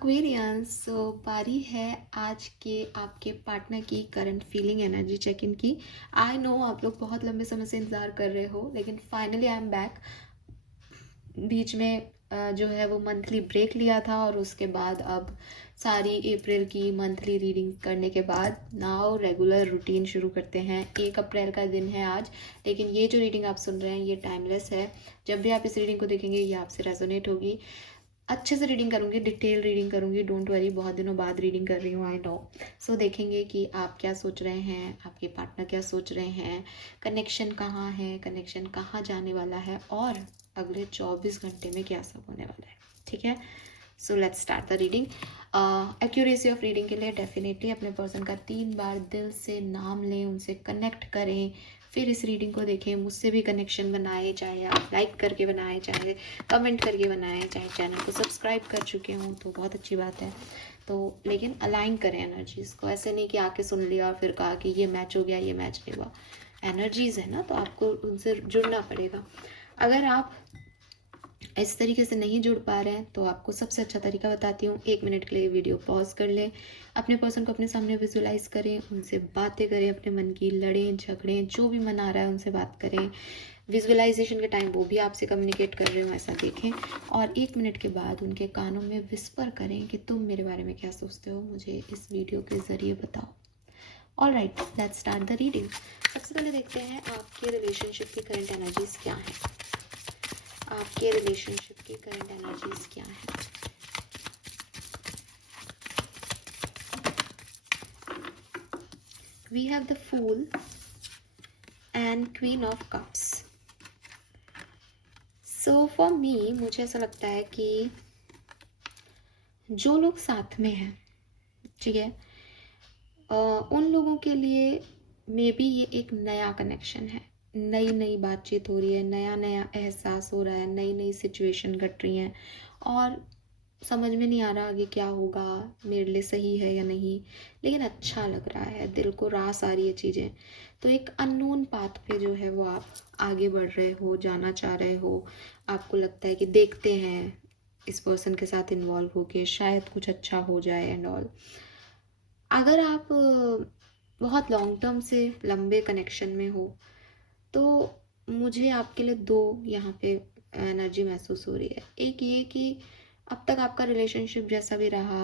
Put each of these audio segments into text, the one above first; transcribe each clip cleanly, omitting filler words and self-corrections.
Aquarians, सो बारी है आज के आपके पार्टनर की current feeling energy check in की। आई नो आप लोग बहुत लंबे समय से इंतज़ार कर रहे हो, लेकिन फाइनली आई एम बैक। बीच में जो है वो मंथली ब्रेक लिया था और उसके बाद अब सारी अप्रैल की मंथली रीडिंग करने के बाद नाउ रेगुलर रूटीन शुरू करते हैं। 1 अप्रैल का दिन है आज, लेकिन ये जो रीडिंग आप सुन रहे हैं ये टाइमलेस है। जब भी आप इस रीडिंग को देखेंगे ये आपसे रेजोनेट होगी। अच्छे से रीडिंग करूँगी, डिटेल रीडिंग करूँगी, डोंट वरी। बहुत दिनों बाद रीडिंग कर रही हूँ, आई नो। सो देखेंगे कि आप क्या सोच रहे हैं, आपके पार्टनर क्या सोच रहे हैं, कनेक्शन कहाँ है, कनेक्शन कहाँ जाने वाला है, और अगले 24 घंटे में क्या सब होने वाला है। ठीक है, so let's start the reading. Accuracy of reading के लिए डेफिनेटली अपने पर्सन का 3 बार दिल से नाम लें, उनसे कनेक्ट करें, फिर इस रीडिंग को देखें। मुझसे भी कनेक्शन बनाए, चाहे आप लाइक करके बनाए, चाहे कमेंट करके बनाए, चाहे चैनल को सब्सक्राइब कर चुके हों तो बहुत अच्छी बात है। तो लेकिन अलाइन करें एनर्जीज़ को, ऐसे नहीं कि आके सुन लिया और फिर कहा कि ये मैच हो गया, ये मैच नहीं हुआ। एनर्जीज़ है ना, तो आपको उनसे जुड़ना पड़ेगा। अगर आप इस तरीके से नहीं जुड़ पा रहे हैं तो आपको सबसे अच्छा तरीका बताती हूँ। 1 मिनट के लिए वीडियो पॉज कर लें, अपने पर्सन को अपने सामने विजुलाइज करें, उनसे बातें करें, अपने मन की लड़ें झगड़ें जो भी मन आ रहा है उनसे बात करें। विजुअलाइजेशन के टाइम वो भी आपसे कम्युनिकेट कर रहे हो ऐसा देखें, और 1 मिनट के बाद उनके कानों में विस्पर करें कि तुम मेरे बारे में क्या सोचते हो, मुझे इस वीडियो के ज़रिए बताओ। All right, let's start the reading. सबसे पहले देखते हैं आपके रिलेशनशिप की करंट एनर्जीज क्या है। आपके रिलेशनशिप की करंट एनर्जीज क्या है। We have the fool and queen of cups. So for me, मुझे ऐसा लगता है कि जो लोग साथ में हैं, ठीक है, उन लोगों के लिए मे बी ये एक नया कनेक्शन है, नई नई बातचीत हो रही है, नया नया एहसास हो रहा है, नई नई सिचुएशन घट रही हैं और समझ में नहीं आ रहा आगे क्या होगा, मेरे लिए सही है या नहीं, लेकिन अच्छा लग रहा है, दिल को रास आ रही है चीज़ें। तो एक अननोन पाथ पे जो है वो आप आगे बढ़ रहे हो, जाना चाह रहे हो। आपको लगता है कि देखते हैं इस पर्सन के साथ इन्वॉल्व होके शायद कुछ अच्छा हो जाए एंड ऑल। अगर आप बहुत लॉन्ग टर्म से लंबे कनेक्शन में हो तो मुझे आपके लिए 2 यहाँ पे एनर्जी महसूस हो रही है। एक ये कि अब तक आपका रिलेशनशिप जैसा भी रहा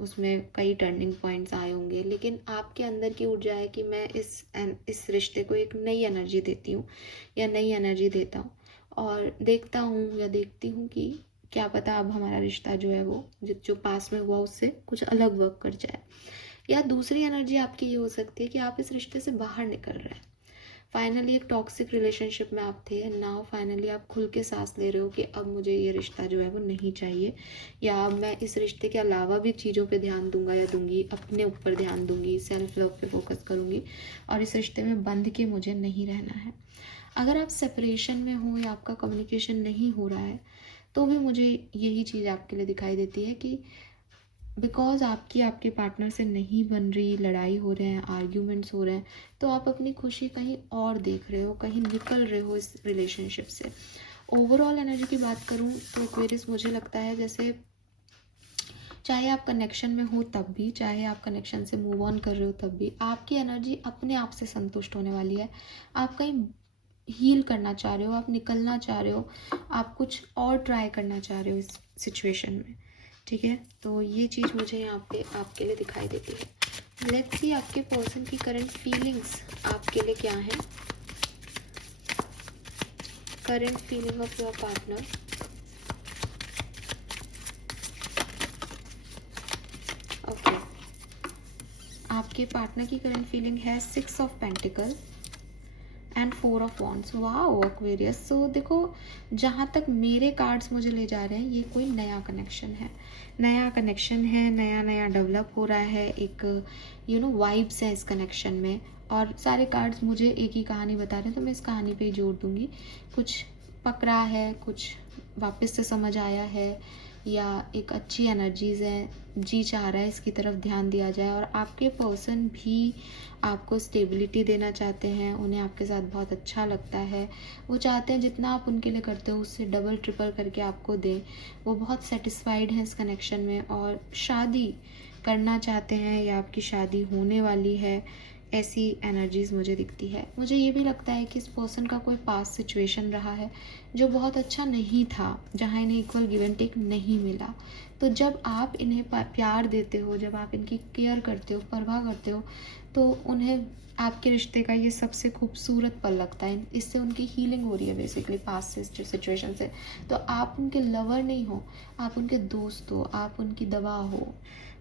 उसमें कई टर्निंग पॉइंट्स आए होंगे, लेकिन आपके अंदर की ऊर्जा है कि मैं इस रिश्ते को एक नई एनर्जी देती हूँ या नई एनर्जी देता हूँ, और देखता हूँ या देखती हूँ कि क्या पता अब हमारा रिश्ता जो है वो जो पास में हुआ उससे कुछ अलग वर्क कर जाए। या दूसरी एनर्जी आपकी ये हो सकती है कि आप इस रिश्ते से बाहर निकल रहे हैं। फाइनली एक टॉक्सिक रिलेशनशिप में आप थे, नाउ फाइनली आप खुल के सांस ले रहे हो कि अब मुझे ये रिश्ता जो है वो नहीं चाहिए, या अब मैं इस रिश्ते के अलावा भी चीज़ों पे ध्यान दूंगा या दूंगी, अपने ऊपर ध्यान दूंगी, सेल्फ लव पे फोकस करूंगी, और इस रिश्ते में बंध के मुझे नहीं रहना है। अगर आप सेपरेशन में हो या आपका कम्युनिकेशन नहीं हो रहा है तो भी मुझे यही चीज़ आपके लिए दिखाई देती है कि बिकॉज आपके पार्टनर से नहीं बन रही, लड़ाई हो रहे हैं, आर्ग्यूमेंट्स हो रहे हैं, तो आप अपनी खुशी कहीं और देख रहे हो, कहीं निकल रहे हो इस रिलेशनशिप से। ओवरऑल एनर्जी की बात करूं तो एक्वेरियस मुझे लगता है जैसे चाहे आप कनेक्शन में हो तब भी, चाहे आप कनेक्शन से मूव ऑन कर रहे हो तब भी, आपकी एनर्जी अपने आप से संतुष्ट होने वाली है। आप कहीं हील करना चाह रहे हो, आप निकलना चाह रहे हो, आप कुछ और ट्राई करना चाह रहे हो इस सिचुएशन में। ठीक है, तो ये चीज़ मुझे यहाँ पे आपके लिए दिखाई देती है। लेट्स सी आपके पर्सन की करंट फीलिंग्स आपके लिए क्या है। Current feeling of your partner. Okay, आपके पार्टनर की करंट फीलिंग है 6 of pentacles and 4 of wands. Wow Aquarius, so देखो जहाँ तक मेरे कार्ड्स मुझे ले जा रहे हैं ये कोई नया कनेक्शन है, नया कनेक्शन है, नया नया डेवलप हो रहा है, एक वाइब्स है इस कनेक्शन में। और सारे कार्ड्स मुझे एक ही कहानी बता रहे हैं, तो मैं इस कहानी पे ही जोड़ दूंगी। कुछ पकड़ा है, कुछ वापस से समझ आया है, या एक अच्छी एनर्जीज़ हैं, जी चाह रहा है इसकी तरफ ध्यान दिया जाए। और आपके पर्सन भी आपको स्टेबिलिटी देना चाहते हैं, उन्हें आपके साथ बहुत अच्छा लगता है। वो चाहते हैं जितना आप उनके लिए करते हो उससे डबल ट्रिपल करके आपको दें। वो बहुत सेटिस्फाइड हैं इस कनेक्शन में और शादी करना चाहते हैं या आपकी शादी होने वाली है, ऐसी एनर्जीज़ मुझे दिखती है। मुझे ये भी लगता है कि इस पर्सन का कोई पास्ट सिचुएशन रहा है जो बहुत अच्छा नहीं था, जहाँ इन्हें इक्वल गिव एंड टेक नहीं मिला। तो जब आप इन्हें प्यार देते हो, जब आप इनकी केयर करते हो, परवाह करते हो, तो उन्हें आपके रिश्ते का ये सबसे खूबसूरत पल लगता है। इससे उनकी हीलिंग हो रही है बेसिकली पास्ट सिचुएशन से। तो आप उनके लवर नहीं हो, आप उनके दोस्त हो, आप उनकी दवा हो,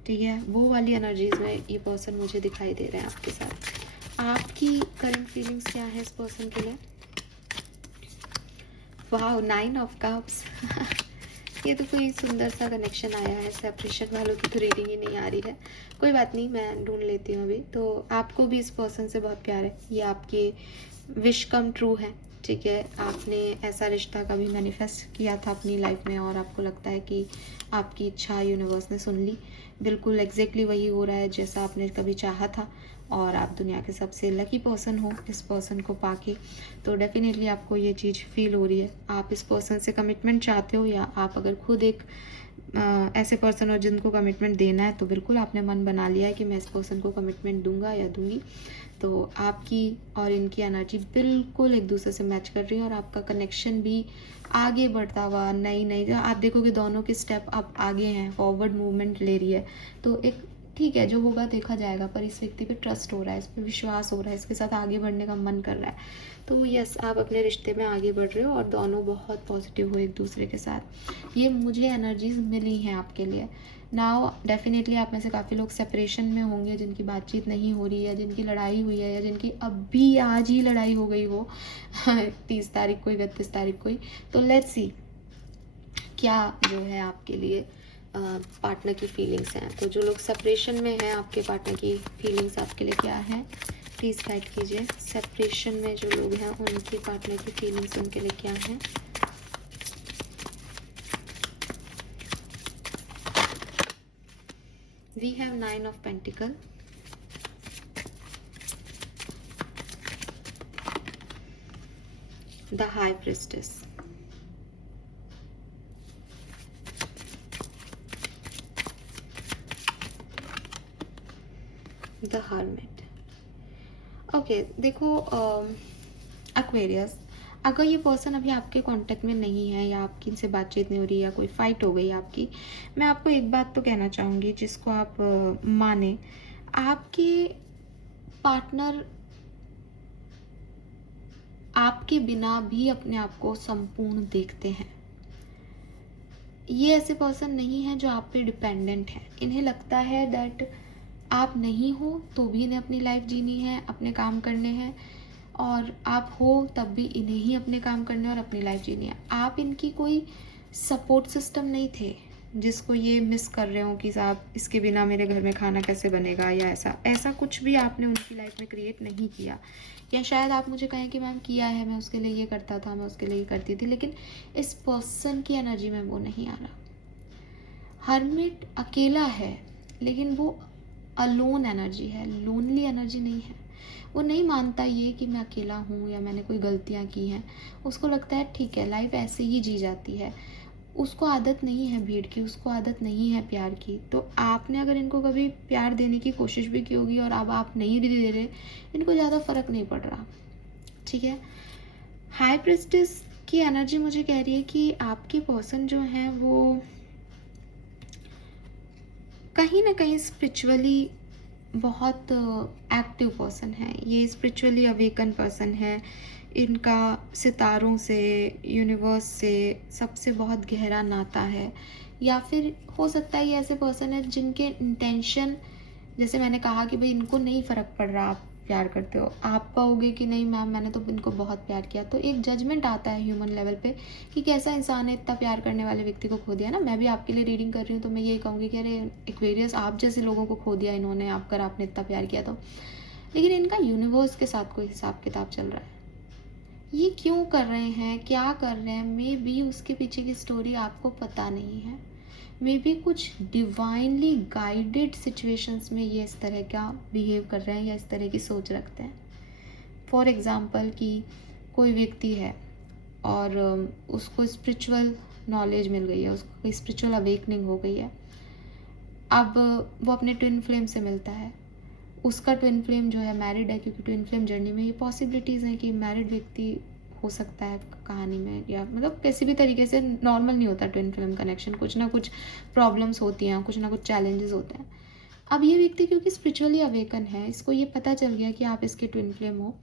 ठीक है। वो वाली एनर्जीज में ये पर्सन मुझे दिखाई दे रहे हैं आपके साथ। आपकी करंट फीलिंग्स क्या है इस पर्सन के लिए? वाह, 9 ऑफ कप्स। ये तो कोई सुंदर सा कनेक्शन आया है। सेपरेशन वालों की तो रीडिंग ही नहीं आ रही है। कोई बात नहीं, मैं ढूंढ लेती हूँ अभी। तो आपको भी इस पर्सन से बहुत प्यार है, ये आपके विश कम ट्रू है, ठीक है। आपने ऐसा रिश्ता कभी मैनिफेस्ट किया था अपनी लाइफ में और आपको लगता है कि आपकी इच्छा यूनिवर्स ने सुन ली। बिल्कुल एग्जैक्टली वही हो रहा है जैसा आपने कभी चाहा था और आप दुनिया के सबसे लकी पर्सन हो इस पर्सन को पाके। तो डेफिनेटली आपको ये चीज़ फील हो रही है। आप इस पर्सन से कमिटमेंट चाहते हो या आप अगर खुद एक ऐसे पर्सन हो जिनको कमिटमेंट देना है, तो बिल्कुल आपने मन बना लिया है कि मैं इस पर्सन को कमिटमेंट दूंगा या दूंगी। तो आपकी और इनकी एनर्जी बिल्कुल एक दूसरे से मैच कर रही है और आपका कनेक्शन भी आगे बढ़ता हुआ नई आप देखोगे दोनों के स्टेप अब आगे हैं, फॉरवर्ड मूवमेंट ले रही है। तो एक ठीक है, जो होगा देखा जाएगा, पर इस व्यक्ति पे ट्रस्ट हो रहा है, इस पर विश्वास हो रहा है, इसके साथ आगे बढ़ने का मन कर रहा है। तो यस, आप अपने रिश्ते में आगे बढ़ रहे हो और दोनों बहुत पॉजिटिव हो एक दूसरे के साथ। ये मुझे एनर्जीज मिली हैं आपके लिए। नाउ डेफिनेटली आप में से काफ़ी लोग सेपरेशन में होंगे, जिनकी बातचीत नहीं हो रही है, जिनकी लड़ाई हुई है या जिनकी अभी आज ही लड़ाई हो गई हो 30 तारीख को, 31 तारीख को ही। तो लेट्स सी क्या जो है आपके लिए पार्टनर की फीलिंग्स हैं। तो जो लोग सेपरेशन में हैं, आपके पार्टनर की फीलिंग्स आपके लिए क्या है, प्लीज़ गाइड कीजिए। सेपरेशन में जो लोग हैं उनकी पार्टनर की फीलिंग्स उनके लिए क्या है। We have 9 of pentacle, the high priestess, the hermit. Okay, देखो एक्वेरियस, अगर ये पर्सन अभी आपके कांटेक्ट में नहीं है या आपकी इनसे बातचीत नहीं हो रही या कोई फाइट हो गई आपकी, मैं आपको एक बात तो कहना चाहूँगी जिसको आप माने। आपके पार्टनर आपके बिना भी अपने आप को संपूर्ण देखते हैं। ये ऐसे पर्सन नहीं है जो आप पे डिपेंडेंट है। इन्हें लगता है दैट आप नहीं हो तो भी इन्हें अपनी लाइफ जीनी है, अपने काम करने हैं, और आप हो तब भी इन्हें ही अपने काम करने और अपनी लाइफ जीनी है। आप इनकी कोई सपोर्ट सिस्टम नहीं थे जिसको ये मिस कर रहे हो कि साहब इसके बिना मेरे घर में खाना कैसे बनेगा, या ऐसा कुछ भी आपने उनकी लाइफ में क्रिएट नहीं किया। या शायद आप मुझे कहें कि मैम किया है, मैं उसके लिए ये करता था, मैं उसके लिए ये करती थी, लेकिन इस पर्सन की एनर्जी में वो नहीं आ रहा। हर्मिट अकेला है लेकिन वो अलोन एनर्जी है, लोनली एनर्जी नहीं है। वो नहीं मानता ये कि मैं अकेला हूँ या मैंने कोई गलतियाँ की हैं। उसको लगता है ठीक है, लाइफ ऐसे ही जी जाती है। उसको आदत नहीं है भीड़ की, उसको आदत नहीं है प्यार की। तो आपने अगर इनको कभी प्यार देने की कोशिश भी की होगी और अब आप नहीं दे रहे, इनको ज़्यादा फर्क नहीं पड़ रहा, ठीक है। हाई प्रिस्टेस की एनर्जी मुझे कह रही है कि आपके पर्सन जो हैं वो कहीं ना कहीं स्पिरिचुअली बहुत एक्टिव पर्सन है। ये स्पिरिचुअली अवेकन पर्सन है। इनका सितारों से, यूनिवर्स से सबसे बहुत गहरा नाता है। या फिर हो सकता है ये ऐसे पर्सन है जिनके इंटेंशन, जैसे मैंने कहा कि भाई इनको नहीं फ़र्क पड़ रहा आप प्यार करते हो, आप कहोगे कि नहीं मैम मैंने तो इनको बहुत प्यार किया, तो एक जजमेंट आता है ह्यूमन लेवल पे कि कैसा इंसान है, इतना प्यार करने वाले व्यक्ति को खो दिया ना। मैं भी आपके लिए रीडिंग कर रही हूँ तो मैं यही कहूँगी कि अरे एक्वेरियस, आप जैसे लोगों को खो दिया इन्होंने, आपकर आपने इतना प्यार किया तो। लेकिन इनका यूनिवर्स के साथ कोई हिसाब किताब चल रहा है। ये क्यों कर रहे हैं, क्या कर रहे हैं, मे बी उसके पीछे की स्टोरी आपको पता नहीं है। मे बी कुछ डिवाइनली गाइडेड सिचुएशंस में ये इस तरह का बिहेव कर रहे हैं या इस तरह की सोच रखते हैं। फॉर एग्ज़ाम्पल कि कोई व्यक्ति है और उसको स्पिरिचुअल नॉलेज मिल गई है, उसको स्पिरिचुअल अवेकनिंग हो गई है। अब वो अपने ट्विन फ्लेम से मिलता है, उसका ट्विन फ्लेम जो है मैरिड है, क्योंकि ट्विन फ्लेम जर्नी में ये पॉसिबिलिटीज़ हैं कि मैरिड व्यक्ति हो सकता है कहानी में, या मतलब किसी भी तरीके से नॉर्मल नहीं होता ट्विन फ्लेम कनेक्शन, कुछ ना कुछ प्रॉब्लम्स होती हैं, कुछ ना कुछ चैलेंजेस होते हैं। अब ये व्यक्ति क्योंकि स्पिरिचुअली अवेकन है, इसको ये पता चल गया कि आप इसके ट्विन फ्लेम हो,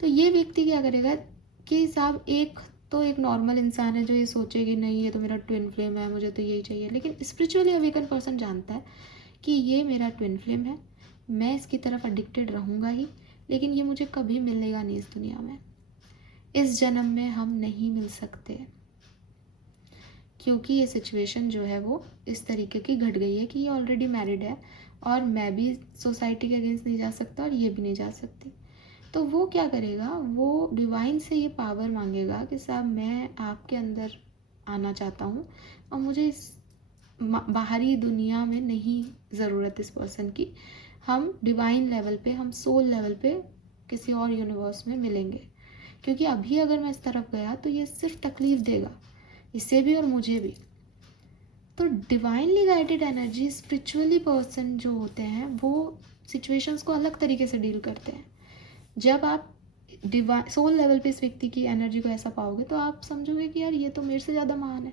तो ये व्यक्ति क्या करेगा कि साहब एक नॉर्मल इंसान है जो ये सोचेगी नहीं ये तो मेरा ट्विन फ्लेम है, मुझे तो यही चाहिए, लेकिन स्पिरिचुअली अवेकन पर्सन जानता है कि ये मेरा ट्विन फ्लेम है, मैं इसकी तरफ एडिक्टेड रहूँगा ही, लेकिन ये मुझे कभी मिलेगा नहीं इस दुनिया में, इस जन्म में हम नहीं मिल सकते, क्योंकि ये सिचुएशन जो है वो इस तरीके की घट गई है कि ये ऑलरेडी मैरिड है और मैं भी सोसाइटी के अगेंस्ट नहीं जा सकता और ये भी नहीं जा सकती। तो वो क्या करेगा, वो डिवाइन से ये पावर मांगेगा कि साहब मैं आपके अंदर आना चाहता हूँ और मुझे इस बाहरी दुनिया में नहीं ज़रूरत इस पर्सन की, हम डिवाइन लेवल पे, हम सोल लेवल पे किसी और यूनिवर्स में मिलेंगे, क्योंकि अभी अगर मैं इस तरफ गया तो ये सिर्फ तकलीफ देगा इसे भी और मुझे भी। तो divinely guided energy spiritually person जो होते हैं वो सिचुएशंस को अलग तरीके से डील करते हैं। जब आप डिवाइन सोल लेवल पे इस व्यक्ति की एनर्जी को ऐसा पाओगे तो आप समझोगे कि यार ये तो मेरे से ज़्यादा महान है,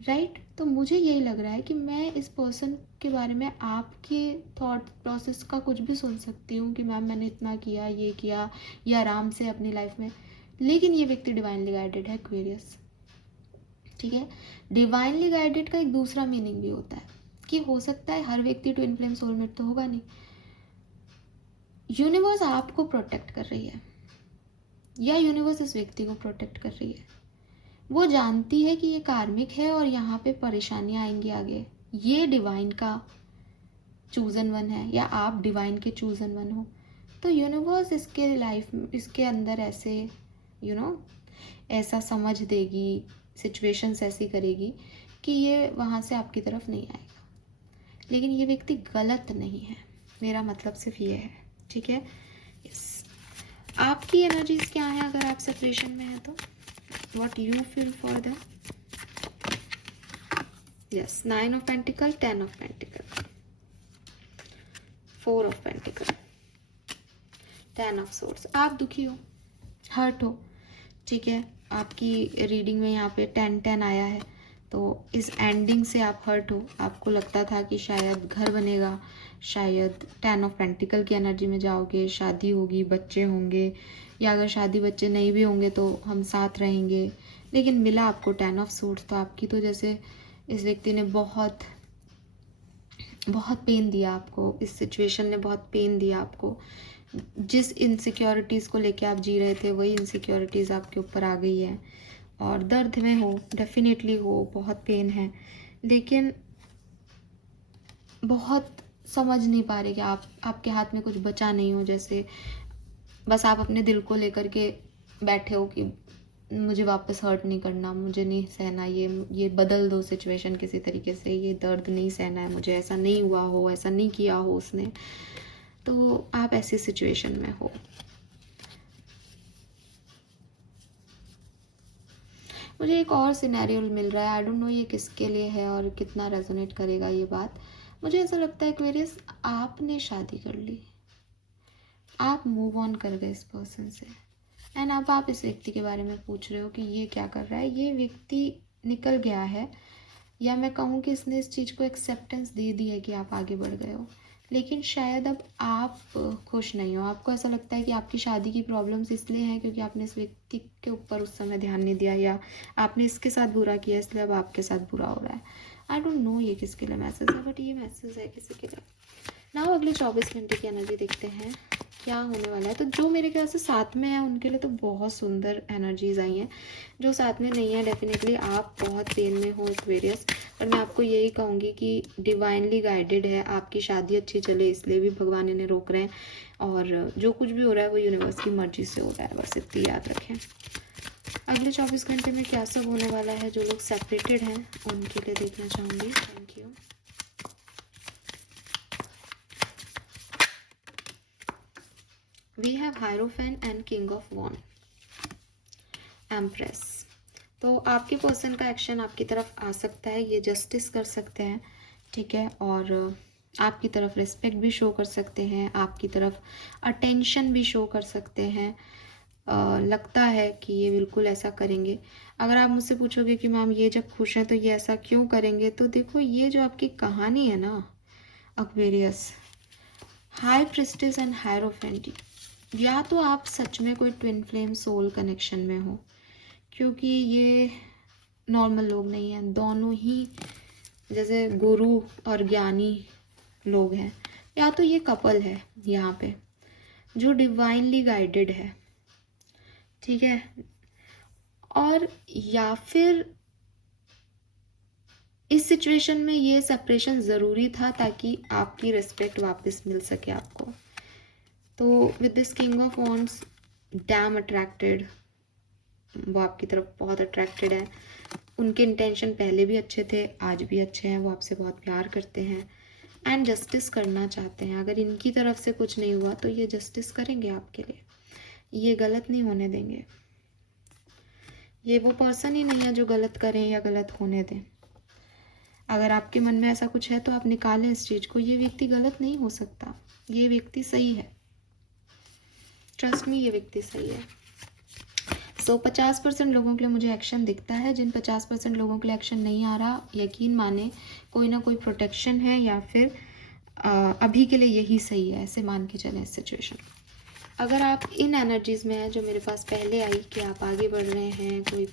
राइट। तो मुझे यही लग रहा है कि मैं इस पर्सन के बारे में आपके थॉट प्रोसेस का कुछ भी सुन सकती हूँ कि मैम मैंने इतना किया, ये किया, या आराम से अपनी लाइफ में, लेकिन ये व्यक्ति डिवाइनली गाइडेड है, एक्वेरियस, ठीक है। डिवाइनली गाइडेड का एक दूसरा मीनिंग भी होता है कि हो सकता है हर व्यक्ति ट्विन फ्लेम सोलमेट तो होगा नहीं, यूनिवर्स आपको प्रोटेक्ट कर रही है या यूनिवर्स इस व्यक्ति को प्रोटेक्ट कर रही है। वो जानती है कि ये कार्मिक है और यहाँ पे परेशानियाँ आएंगी आगे, ये डिवाइन का चूजन वन है या आप डिवाइन के चूजन वन हो, तो यूनिवर्स इसके लाइफ में, इसके अंदर ऐसे ऐसा समझ देगी, सिचुएशंस ऐसी करेगी कि ये वहाँ से आपकी तरफ नहीं आएगा। लेकिन ये व्यक्ति गलत नहीं है, मेरा मतलब सिर्फ ये है, ठीक है। यस, आपकी एनर्जीज क्या है अगर आप सेपरेशन में है तो what you feel for them? Yes, 9 of Pentacle, 10 of Pentacle, 4 of Pentacle, 10 of Swords। आप दुखी हो, हर्ट हो, ठीक है। आपकी रीडिंग में यहाँ पे 10-10 आया है, तो इस एंडिंग से आप हर्ट हो। आपको लगता था कि शायद घर बनेगा, शायद 10 ऑफ पेंटिकल की एनर्जी में जाओगे, शादी होगी, बच्चे होंगे, या अगर शादी बच्चे नहीं भी होंगे तो हम साथ रहेंगे, लेकिन मिला आपको 10 ऑफ सूट्स। तो आपकी तो जैसे इस व्यक्ति ने बहुत बहुत पेन दिया आपको, इस सिचुएशन ने बहुत पेन दिया आपको। जिस इनसिक्योरिटीज़ को लेके आप जी रहे थे वही इनसिक्योरिटीज़ आपके ऊपर आ गई है और दर्द में हो, डेफिनेटली हो, बहुत पेन है, लेकिन बहुत समझ नहीं पा रहे कि आपके हाथ में कुछ बचा नहीं हो, जैसे बस आप अपने दिल को लेकर के बैठे हो कि मुझे वापस हर्ट नहीं करना, मुझे नहीं सहना, ये बदल दो सिचुएशन किसी तरीके से, ये दर्द नहीं सहना है मुझे, ऐसा नहीं हुआ हो, ऐसा नहीं किया हो उसने, तो आप ऐसी सिचुएशन में हो। मुझे एक और सिनेरियो मिल रहा है, आई डोंट नो ये किसके लिए है और कितना रेजोनेट करेगा ये बात। मुझे ऐसा लगता है एक्वेरियस, आपने शादी कर ली, आप मूव ऑन कर गए इस पर्सन से, एंड अब आप इस व्यक्ति के बारे में पूछ रहे हो कि ये क्या कर रहा है। ये व्यक्ति निकल गया है, या मैं कहूँ कि इसने इस चीज़ को एक्सेप्टेंस दे दी है कि आप आगे बढ़ गए हो, लेकिन शायद अब आप खुश नहीं हो। आपको ऐसा लगता है कि आपकी शादी की प्रॉब्लम्स इसलिए हैं क्योंकि आपने इस व्यक्ति के ऊपर उस समय ध्यान नहीं दिया, या आपने इसके साथ बुरा किया इसलिए अब आपके साथ बुरा हो रहा है। आई डोंट नो ये किसके लिए मैसेज है, बट ये मैसेज है किसी के लिए। नाउ अगले 24 घंटे की एनर्जी देखते हैं क्या होने वाला है। तो जो मेरे ख्याल से साथ में है उनके लिए तो बहुत सुंदर एनर्जीज आई हैं, जो साथ में नहीं है डेफिनेटली आप बहुत पेन में हो एक्वेरियस, और मैं आपको यही कहूँगी कि डिवाइनली गाइडेड है, आपकी शादी अच्छी चले इसलिए भी भगवान इन्हें रोक रहे हैं, और जो कुछ भी हो रहा है वो यूनिवर्स की मर्जी से हो रहा है, बस इतनी याद रखें। अगले 24 घंटे में क्या सब होने वाला है, जो लोग सेपरेटेड हैं उनके लिए देखना चाहूँगी। Thank you. We have hierophant and king of wand, empress. तो आपके पर्सन का एक्शन आपकी तरफ आ सकता है, ये जस्टिस कर सकते हैं, ठीक है, और आपकी तरफ रिस्पेक्ट भी शो कर सकते हैं, आपकी तरफ अटेंशन भी शो कर सकते हैं। लगता है कि ये बिल्कुल ऐसा करेंगे। अगर आप मुझसे पूछोगे कि मैम ये जब खुश हैं तो ये ऐसा क्यों करेंगे, तो देखो ये जो आपकी कहानी है ना Aquarius, high priestess and hierophant, या तो आप सच में कोई ट्विन फ्लेम सोल कनेक्शन में हो, क्योंकि ये नॉर्मल लोग नहीं हैं, दोनों ही जैसे गुरु और ज्ञानी लोग हैं, या तो ये कपल है यहाँ पे जो डिवाइनली गाइडेड है, ठीक है, और या फिर इस सिचुएशन में ये सेपरेशन ज़रूरी था ताकि आपकी रिस्पेक्ट वापस मिल सके आपको। तो with this king of wands, dam attracted, वो आपकी तरफ बहुत अट्रैक्टेड है। उनके इंटेंशन पहले भी अच्छे थे, आज भी अच्छे हैं, वो आपसे बहुत प्यार करते हैं एंड जस्टिस करना चाहते हैं। अगर इनकी तरफ से कुछ नहीं हुआ तो ये जस्टिस करेंगे आपके लिए, ये गलत नहीं होने देंगे। ये वो पर्सन ही नहीं है जो गलत करें या गलत होने दें। अगर आपके मन में ऐसा कुछ है तो आप निकालें इस चीज़ को, ये व्यक्ति गलत नहीं हो सकता, ये व्यक्ति सही है, ट्रस्ट मी, ये व्यक्ति सही है। सो 50% लोगों के लिए मुझे एक्शन दिखता है, जिन 50% लोगों के लिए एक्शन नहीं आ रहा, यकीन माने कोई ना कोई प्रोटेक्शन है या फिर अभी के लिए यही सही है, ऐसे मान के चलें इस सिचुएशन। अगर आप इन एनर्जीज़ में हैं जो मेरे पास पहले आई कि आप आगे बढ़ रहे हैं, कोई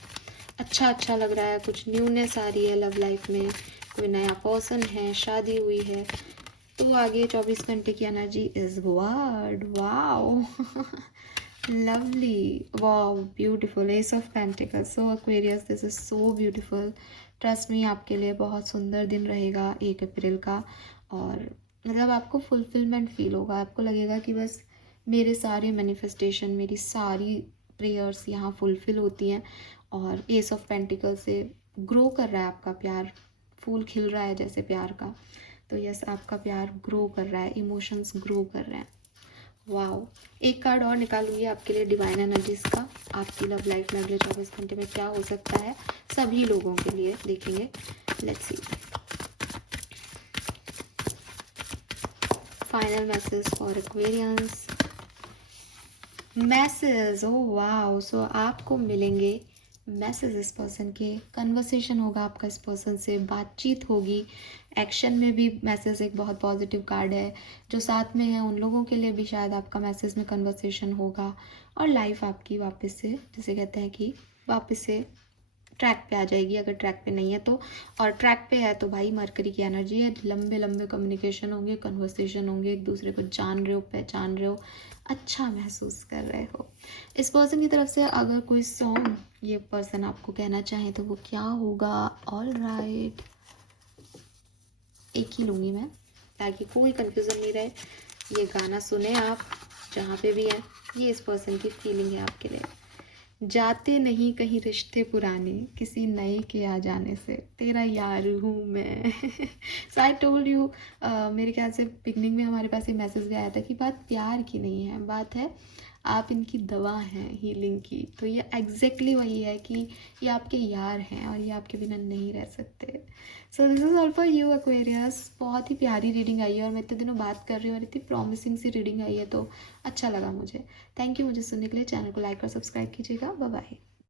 अच्छा लग रहा है, कुछ न्यूनेस आ रही है लव लाइफ में, कोई नया पर्सन है, शादी हुई है, तो आगे 24 घंटे की energy is word, wow lovely, wow beautiful, S of pentacles. So Aquarius, this is so beautiful, trust me, आपके लिए बहुत सुंदर दिन रहेगा 1 अप्रैल का, और मतलब आपको फुलफिलमेंट फील होगा, आपको लगेगा कि बस मेरे सारे मैनिफेस्टेशन, मेरी सारी प्रेयर्स यहाँ फुलफिल होती हैं, और एस ऑफ पेंटिकल से ग्रो कर रहा है आपका प्यार, फूल खिल रहा है जैसे प्यार का, तो यस आपका प्यार ग्रो कर रहा है, इमोशंस ग्रो कर रहे हैं। वाओ, एक कार्ड और निकालूंगी आपके लिए डिवाइन एनर्जीज का, आपकी लव लाइफ में अगले 24 घंटे में क्या हो सकता है, सभी लोगों के लिए देखेंगे। Let's see final message for Aquarians. Message, oh wow, so आपको मिलेंगे मैसेज, इस पर्सन के कन्वर्सेशन होगा आपका इस पर्सन से, बातचीत होगी, एक्शन में भी मैसेज एक बहुत पॉजिटिव कार्ड है। जो साथ में है उन लोगों के लिए भी शायद आपका मैसेज में कन्वर्सेशन होगा, और लाइफ आपकी वापस से, जैसे कहते हैं कि वापस से ट्रैक पे आ जाएगी, अगर ट्रैक पे नहीं है तो, और ट्रैक पे है तो भाई मरकरी की एनर्जी है, लंबे लंबे कम्युनिकेशन होंगे, कन्वर्सेशन होंगे, एक दूसरे को जान रहे हो, पहचान रहे हो, अच्छा महसूस कर रहे हो। इस पर्सन की तरफ से अगर कोई सॉन्ग ये पर्सन आपको कहना चाहे तो वो क्या होगा? ऑल राइट, एक ही लूँगी मैं ताकि कोई कंफ्यूजन नहीं रहे। ये गाना सुने आप जहाँ पे भी हैं, ये इस पर्सन की फीलिंग है आपके लिए। जाते नहीं कहीं रिश्ते पुराने, किसी नए के आ जाने से, तेरा यार हूँ मैं। सो आई टोल्ड यू, मेरे ख्याल से बिगनिंग में हमारे पास ये मैसेज भी आया था कि बात प्यार की नहीं है, बात है आप इनकी दवा हैं हीलिंग की। तो ये एग्जैक्टली वही है कि ये आपके यार हैं और ये आपके बिना नहीं रह सकते। So this is all for you Aquarius. बहुत ही प्यारी रीडिंग आई है और मैं इतने दिनों बात कर रही हूँ और इतनी प्रॉमिसिंग सी रीडिंग आई है, तो अच्छा लगा मुझे। थैंक यू मुझे सुनने के लिए। चैनल को लाइक और सब्सक्राइब कीजिएगा। Bye bye.